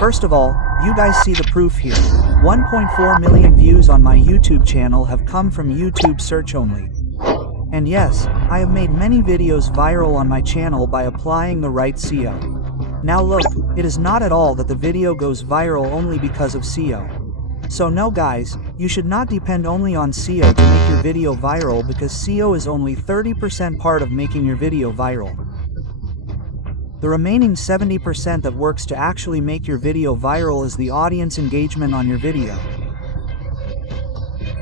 First of all, you guys see the proof here. 1.4 million views on my YouTube channel have come from YouTube search only. And yes, I have made many videos viral on my channel by applying the right SEO. Now look, it is not at all that the video goes viral only because of SEO. So no guys, you should not depend only on SEO to make your video viral, because SEO is only 30% part of making your video viral. The remaining 70% that works to actually make your video viral is the audience engagement on your video,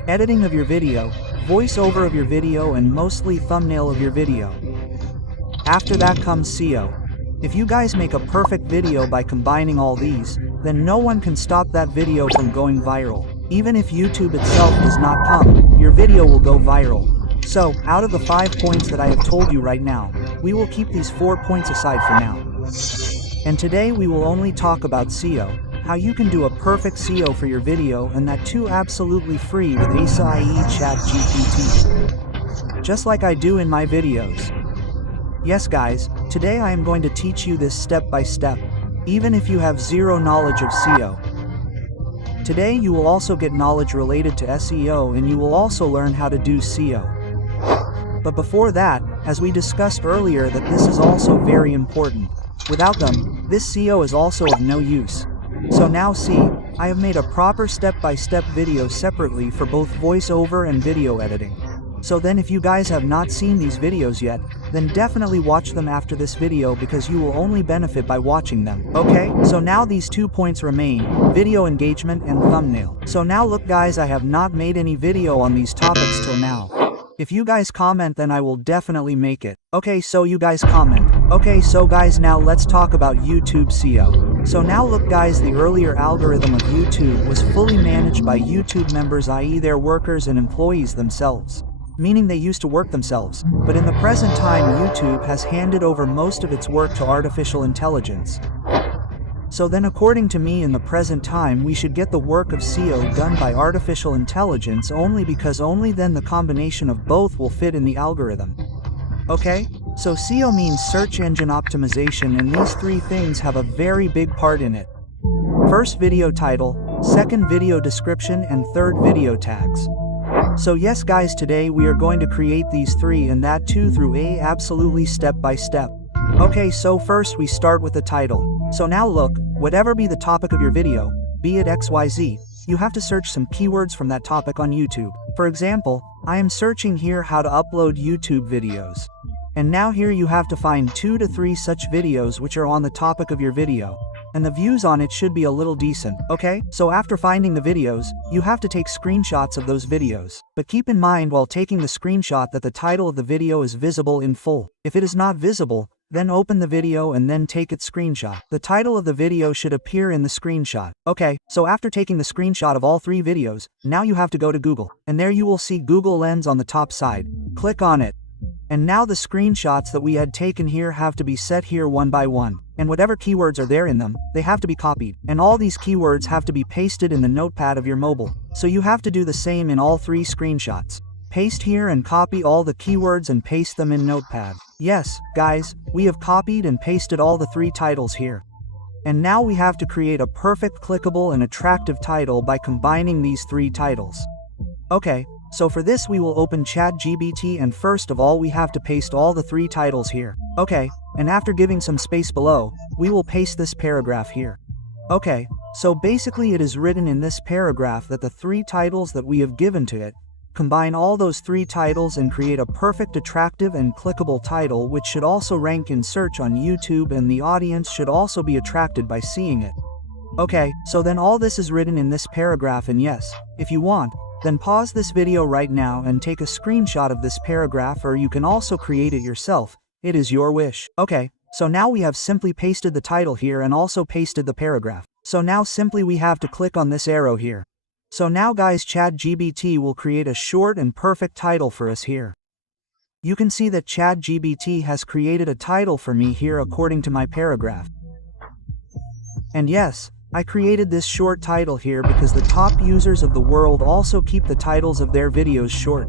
editing of your video, voiceover of your video, and mostly thumbnail of your video. After that comes SEO. If you guys make a perfect video by combining all these, then no one can stop that video from going viral. Even if YouTube itself does not come, your video will go viral. So, out of the 5 points that I have told you right now, we will keep these 4 points aside for now. And today we will only talk about SEO, how you can do a perfect SEO for your video, and that too absolutely free with ASAE ChatGPT. Just like I do in my videos. Yes guys, today I am going to teach you this step by step, even if you have zero knowledge of SEO. Today you will also get knowledge related to SEO, and you will also learn how to do SEO. But before that, as we discussed earlier, that this is also very important. Without them, this SEO is also of no use. So now see, I have made a proper step-by-step video separately for both voiceover and video editing. So then if you guys have not seen these videos yet, then definitely watch them after this video, because you will only benefit by watching them. Okay, so now these 2 points remain, video engagement and thumbnail. So now look guys, I have not made any video on these topics till now. If you guys comment, then I will definitely make it. Okay, so you guys comment. Okay, so guys, now let's talk about YouTube SEO. So now look guys, the earlier algorithm of YouTube was fully managed by YouTube members, i.e. their workers and employees themselves. Meaning they used to work themselves, but in the present time YouTube has handed over most of its work to artificial intelligence. So then according to me, in the present time we should get the work of SEO done by artificial intelligence only, because only then the combination of both will fit in the algorithm. Okay? So SEO means search engine optimization, and these 3 things have a very big part in it. First, video title, second, video description, and third, video tags. So yes guys, today we are going to create these 3, and that too through absolutely step by step. Okay, so first we start with the title. So now look, whatever be the topic of your video, be it XYZ, you have to search some keywords from that topic on YouTube. For example, I am searching here how to upload YouTube videos. And now here you have to find 2 to 3 such videos which are on the topic of your video. And the views on it should be a little decent, okay? So after finding the videos, you have to take screenshots of those videos. But keep in mind while taking the screenshot that the title of the video is visible in full. If it is not visible, then open the video and then take its screenshot. The title of the video should appear in the screenshot. Okay, so after taking the screenshot of all 3 videos, now you have to go to Google. And there you will see Google Lens on the top side. Click on it. And now the screenshots that we had taken here have to be set here one by one. And whatever keywords are there in them, they have to be copied. And all these keywords have to be pasted in the notepad of your mobile. So you have to do the same in all 3 screenshots. Paste here and copy all the keywords and paste them in notepad. Yes, guys, we have copied and pasted all the 3 titles here. And now we have to create a perfect clickable and attractive title by combining these 3 titles. Okay, so for this we will open ChatGPT, and first of all we have to paste all the 3 titles here. Okay, and after giving some space below, we will paste this paragraph here. Okay, so basically it is written in this paragraph that the 3 titles that we have given to it, combine all those 3 titles and create a perfect, attractive and clickable title which should also rank in search on YouTube, and the audience should also be attracted by seeing it. Okay, so then all this is written in this paragraph, and yes, if you want, then pause this video right now and take a screenshot of this paragraph, or you can also create it yourself. It is your wish. Okay, so now we have simply pasted the title here and also pasted the paragraph. So now simply we have to click on this arrow here. So now guys, ChatGPT will create a short and perfect title for us here. You can see that ChatGPT has created a title for me here according to my paragraph. And yes, I created this short title here because the top users of the world also keep the titles of their videos short.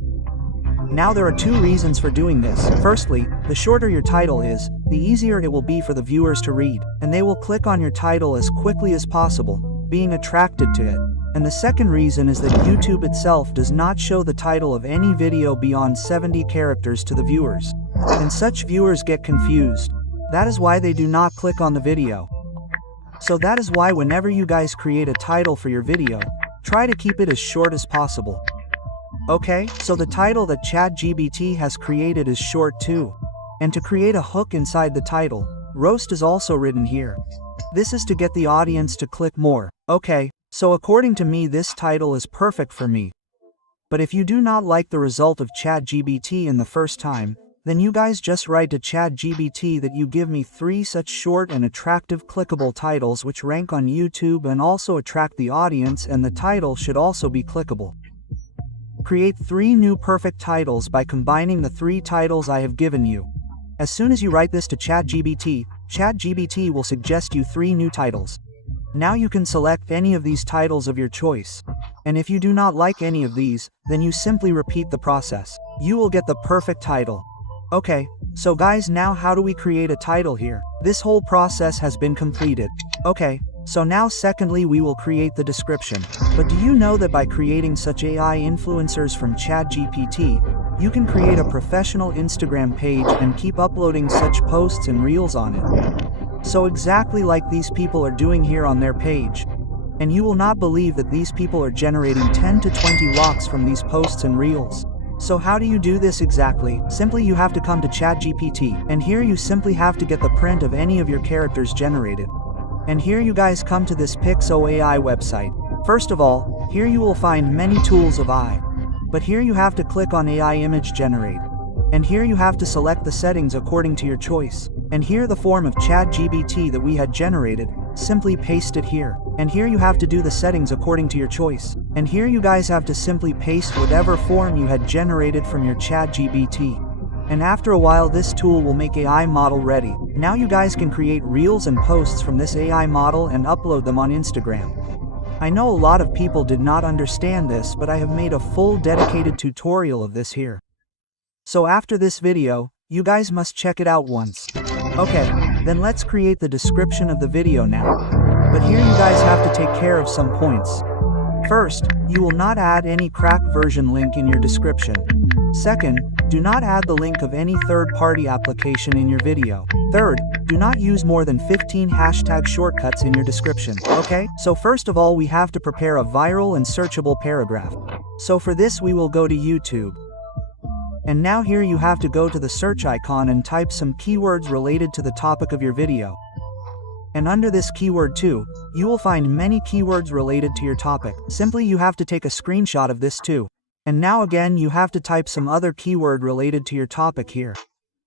Now there are 2 reasons for doing this. Firstly, the shorter your title is, the easier it will be for the viewers to read, and they will click on your title as quickly as possible, being attracted to it. And the second reason is that YouTube itself does not show the title of any video beyond 70 characters to the viewers. And such viewers get confused. That is why they do not click on the video. So that is why whenever you guys create a title for your video, try to keep it as short as possible. Okay, so the title that ChatGPT has created is short too. And to create a hook inside the title, roast is also written here. This is to get the audience to click more. Okay, so according to me this title is perfect for me. But if you do not like the result of ChatGPT in the first time, then you guys just write to ChatGPT that you give me 3 such short and attractive clickable titles which rank on YouTube and also attract the audience, and the title should also be clickable. Create 3 new perfect titles by combining the 3 titles I have given you. As soon as you write this to ChatGPT, ChatGPT will suggest you 3 new titles. Now you can select any of these titles of your choice. And if you do not like any of these, then you simply repeat the process. You will get the perfect title. Okay, so guys, now how do we create a title here? This whole process has been completed. Okay, so now secondly we will create the description. But do you know that by creating such AI influencers from ChatGPT, you can create a professional Instagram page and keep uploading such posts and reels on it? So exactly like these people are doing here on their page. And you will not believe that these people are generating 10 to 20 locks from these posts and reels. So how do you do this exactly? Simply you have to come to ChatGPT, and here you simply have to get the print of any of your characters generated. And here you guys come to this Pixo AI website. First of all, here you will find many tools of AI. But here you have to click on AI image generate. And here you have to select the settings according to your choice. And here the form of ChatGPT that we had generated, simply paste it here. And here you have to do the settings according to your choice. And here you guys have to simply paste whatever form you had generated from your ChatGPT. And after a while this tool will make AI model ready. Now you guys can create reels and posts from this AI model and upload them on Instagram. I know a lot of people did not understand this, but I have made a full dedicated tutorial of this here. So after this video, you guys must check it out once. Okay, then let's create the description of the video now. But here you guys have to take care of some points. First, you will not add any crack version link in your description. Second, do not add the link of any third-party application in your video. Third, do not use more than 15 hashtag shortcuts in your description. Okay, so first of all we have to prepare a viral and searchable paragraph. So for this we will go to YouTube. And now here you have to go to the search icon and type some keywords related to the topic of your video. And under this keyword too, you will find many keywords related to your topic. Simply you have to take a screenshot of this too. And now again you have to type some other keyword related to your topic here.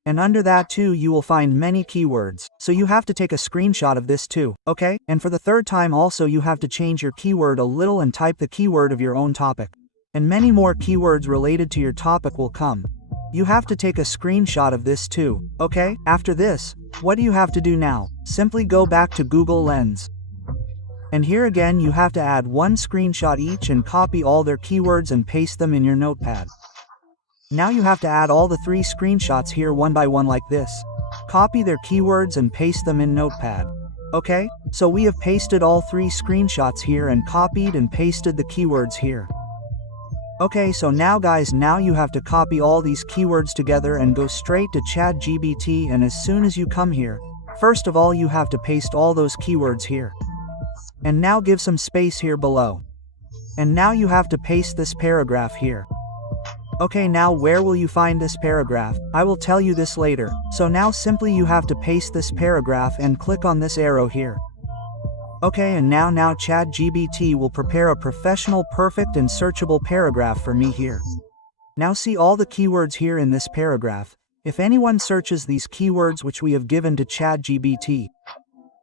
And under that too you will find many keywords, so you have to take a screenshot of this too, okay? And for the third time also you have to change your keyword a little and type the keyword of your own topic. And many more keywords related to your topic will come. You have to take a screenshot of this too, okay? After this, what do you have to do now? Simply go back to Google Lens. And here again you have to add 1 screenshot each and copy all their keywords and paste them in your notepad. Now you have to add all the 3 screenshots here one by one like this. Copy their keywords and paste them in notepad. Okay, so we have pasted all 3 screenshots here and copied and pasted the keywords here. Okay, so now guys, now you have to copy all these keywords together and go straight to ChatGPT, and as soon as you come here, first of all you have to paste all those keywords here. And now give some space here below. And now you have to paste this paragraph here. Okay, now where will you find this paragraph? I will tell you this later. So now simply you have to paste this paragraph and click on this arrow here. Okay, and now ChatGPT will prepare a professional, perfect and searchable paragraph for me here. Now see all the keywords here in this paragraph. If anyone searches these keywords which we have given to ChatGPT,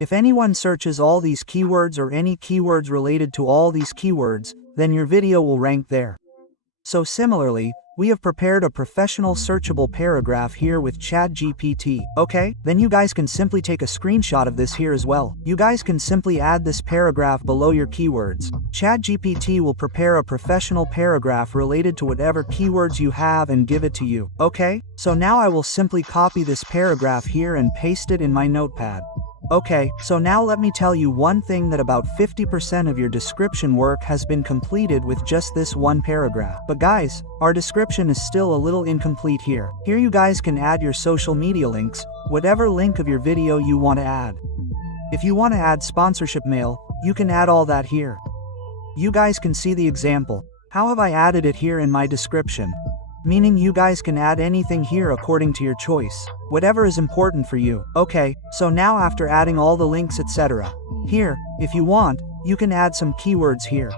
if anyone searches all these keywords or any keywords related to all these keywords, then your video will rank there. So similarly, we have prepared a professional searchable paragraph here with ChatGPT. Okay, then you guys can simply take a screenshot of this here as well. You guys can simply add this paragraph below your keywords. ChatGPT will prepare a professional paragraph related to whatever keywords you have and give it to you. Okay, so now I will simply copy this paragraph here and paste it in my notepad. Okay, so now let me tell you one thing, that about 50% of your description work has been completed with just this one paragraph. But guys, our description is still a little incomplete here. Here you guys can add your social media links, whatever link of your video you want to add. If you want to add sponsorship mail, you can add all that here. You guys can see the example. How have I added it here in my description? Meaning you guys can add anything here according to your choice, whatever is important for you. Okay, so now after adding all the links etc. here, if you want, you can add some keywords here.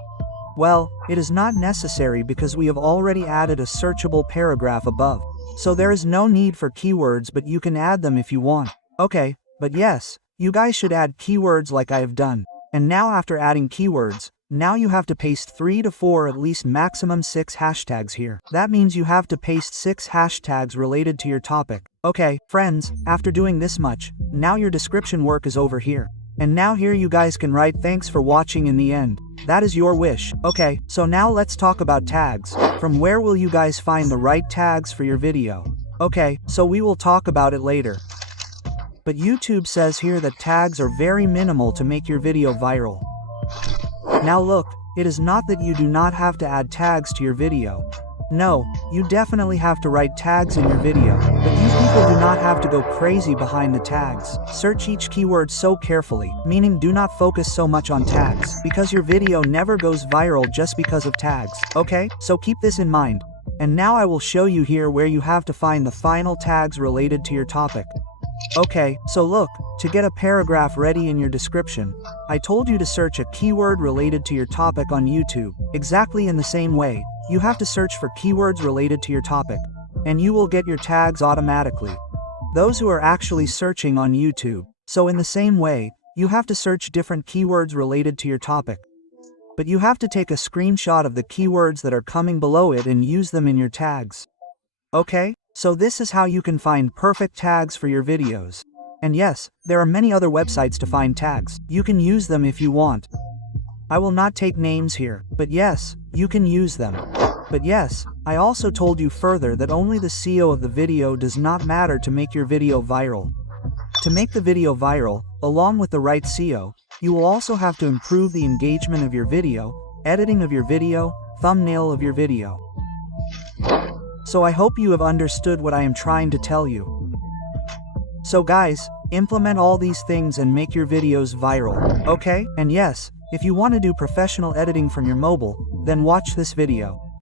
Well, it is not necessary because we have already added a searchable paragraph above. So there is no need for keywords, but you can add them if you want. Okay, but yes, you guys should add keywords like I have done. And now after adding keywords, now you have to paste 3 to 4, at least maximum 6 hashtags here. That means you have to paste 6 hashtags related to your topic. Okay, friends, after doing this much, now your description work is over here. And now here you guys can write "thanks for watching" in the end. That is your wish. Okay, so now let's talk about tags. From where will you guys find the right tags for your video? Okay, so we will talk about it later. But YouTube says here that tags are very minimal to make your video viral. Now look, it is not that you do not have to add tags to your video. No, you definitely have to write tags in your video, but you people do not have to go crazy behind the tags. Search each keyword so carefully, meaning do not focus so much on tags, because your video never goes viral just because of tags. Okay, so keep this in mind. And now I will show you here where you have to find the final tags related to your topic. Okay, so look, to get a paragraph ready in your description, I told you to search a keyword related to your topic on YouTube. Exactly in the same way, you have to search for keywords related to your topic, and you will get your tags automatically. Those who are actually searching on YouTube. So in the same way, you have to search different keywords related to your topic. But you have to take a screenshot of the keywords that are coming below it and use them in your tags. Okay? So this is how you can find perfect tags for your videos. And yes, there are many other websites to find tags. You can use them if you want. I will not take names here, but yes, you can use them. But yes, I also told you further that only the SEO of the video does not matter to make your video viral. To make the video viral, along with the right SEO, you will also have to improve the engagement of your video, editing of your video, thumbnail of your video. So I hope you have understood what I am trying to tell you. So guys, implement all these things and make your videos viral, okay? And yes, if you want to do professional editing from your mobile, then watch this video.